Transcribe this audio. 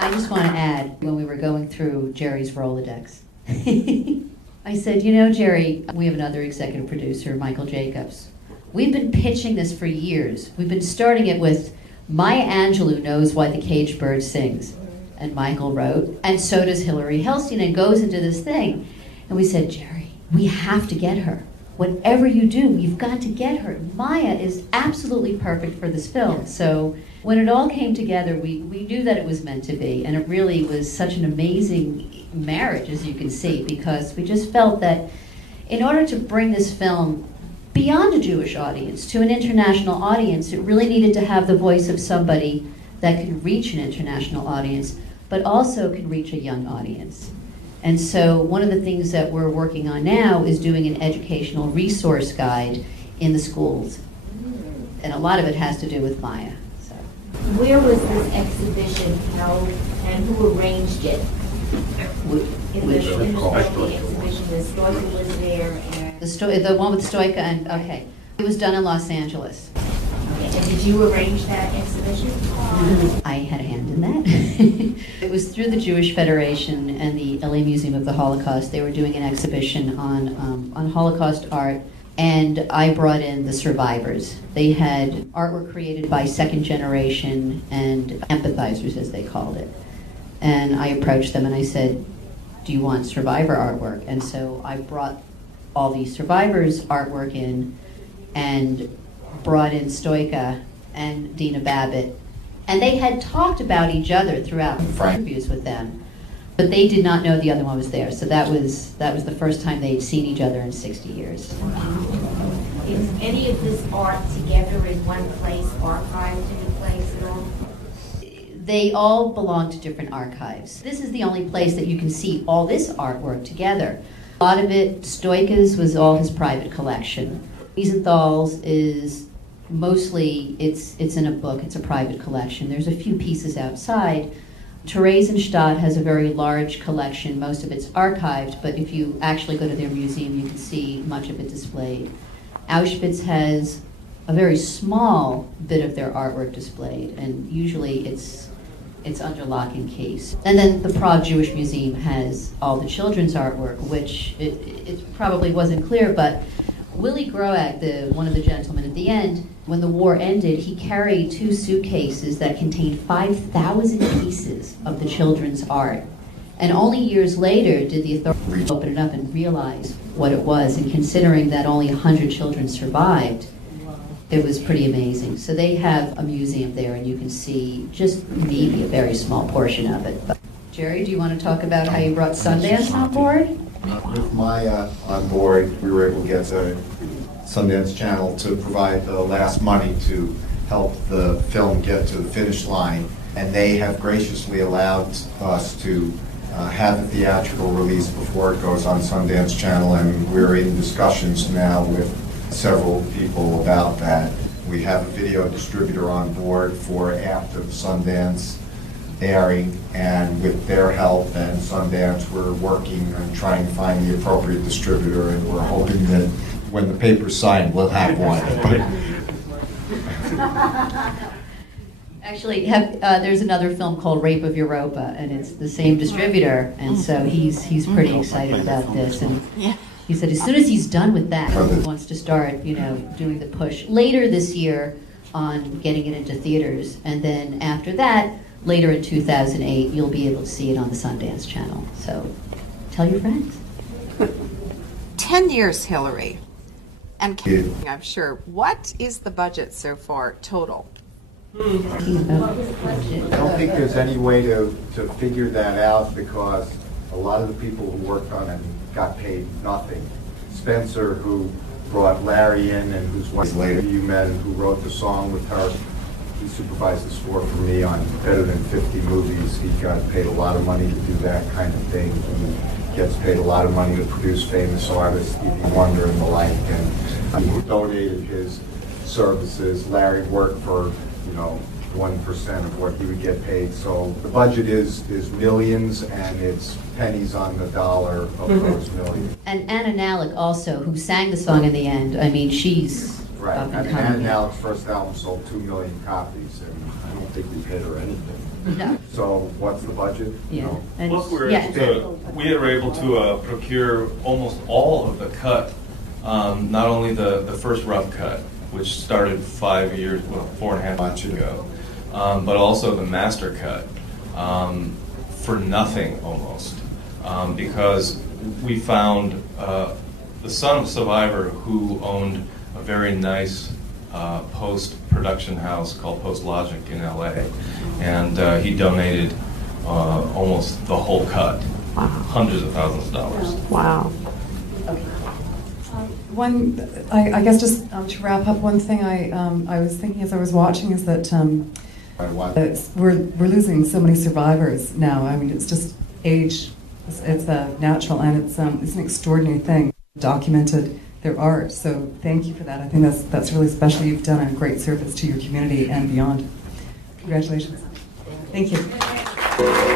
I just want to add, when we were going through Jerry's Rolodex, I said, you know, Jerry, we have another executive producer, Michael Jacobs. We've been pitching this for years. We've been starting it with Maya Angelou knows why the caged bird sings. And Michael wrote, and so does Hilary Helstein, and goes into this thing. And we said, Jerry, we have to get her. Whatever you do, you've got to get her. Maya is absolutely perfect for this film. So when it all came together, we knew that it was meant to be. And it really was such an amazing marriage, as you can see, because we just felt that in order to bring this film beyond a Jewish audience to an international audience, it really needed to have the voice of somebody that could reach an international audience, but also could reach a young audience. And so one of the things that we're working on now is doing an educational resource guide in the schools. And a lot of it has to do with Maya. So. Where was this exhibition held and who arranged it? In the exhibition, the Stoika was there. And the one with Stoika and, okay. It was done in Los Angeles. Okay, and did you arrange that exhibition? I had a hand in that. It was through the Jewish Federation and the LA Museum of the Holocaust. They were doing an exhibition on Holocaust art, and I brought in the survivors. They had artwork created by second generation and empathizers, as they called it. And I approached them and I said, do you want survivor artwork? And so I brought all these survivors artwork in and brought in Stoika and Dina Babbitt. And they had talked about each other throughout interviews with them, but they did not know the other one was there. So that was the first time they'd seen each other in 60 years. Is any of this art together in one place, archived in a place at all? They all belong to different archives. This is the only place that you can see all this artwork together. A lot of it, Stoika's was all his private collection. Wiesenthal's is mostly, it's in a book, it's a private collection. There's a few pieces outside. Theresienstadt has a very large collection. Most of it's archived, but if you actually go to their museum, you can see much of it displayed. Auschwitz has a very small bit of their artwork displayed, and usually it's under lock and case. And then the Prague Jewish Museum has all the children's artwork, which it probably wasn't clear, but Willie Groag, one of the gentlemen at the end, when the war ended, he carried 2 suitcases that contained 5,000 pieces of the children's art. And only years later did the authorities open it up and realize what it was. And considering that only 100 children survived, it was pretty amazing. So they have a museum there, and you can see just maybe a very small portion of it. But Jerry, do you want to talk about how you brought Sundance on board? With Maya on board, we were able to get the Sundance Channel to provide the last money to help the film get to the finish line, and they have graciously allowed us to have a theatrical release before it goes on Sundance Channel, and we're in discussions now with several people about that. We have a video distributor on board for after the Sundance airing, and with their help and Sundance, we're working on trying to find the appropriate distributor, and we're hoping that when the paper's signed, we'll have one. Actually, there's another film called Rape of Europa, and it's the same distributor, and so he's pretty excited about this. And he said as soon as he's done with that, he wants to start, doing the push later this year on getting it into theaters, and then after that, later in 2008, you'll be able to see it on the Sundance Channel. So tell your friends. 10 years, Hilary. And I'm sure. What is the budget so far, total? I don't think there's any way to figure that out, because a lot of the people who worked on it got paid nothing. Spencer, who brought Larry in and whose wife later you met and who wrote the song with her, he supervised the score for me on better than 50 movies. He got paid a lot of money to do that kind of thing. He gets paid a lot of money to produce famous artists, Stevie Wonder and the like, and he donated his services. Larry worked for 1% of what he would get paid. So the budget is millions, and it's pennies on the dollar of those millions. And Anna Nalick also, who sang the song in the end, I mean, she's right. up and I mean, coming. Anna Nalick's first album sold 2 million copies, and I don't think we paid her anything. No. So what's the budget? Yeah. No. And- Plus, yeah. we were able to procure almost all of the cut, not only the first rough cut, which started 5 years, well, 4.5 months ago, but also the master cut for nothing almost, because we found the son of a survivor who owned a very nice post-production house called Post Logic in LA, and he donated almost the whole cut, Wow. hundreds of thousands of dollars. Wow. I guess just to wrap up, one thing I was thinking as I was watching is that we're losing so many survivors now. I mean, it's just age. It's natural, and it's an extraordinary thing. Documented their art. So thank you for that. I think that's really special. You've done a great service to your community and beyond. Congratulations. Thank you.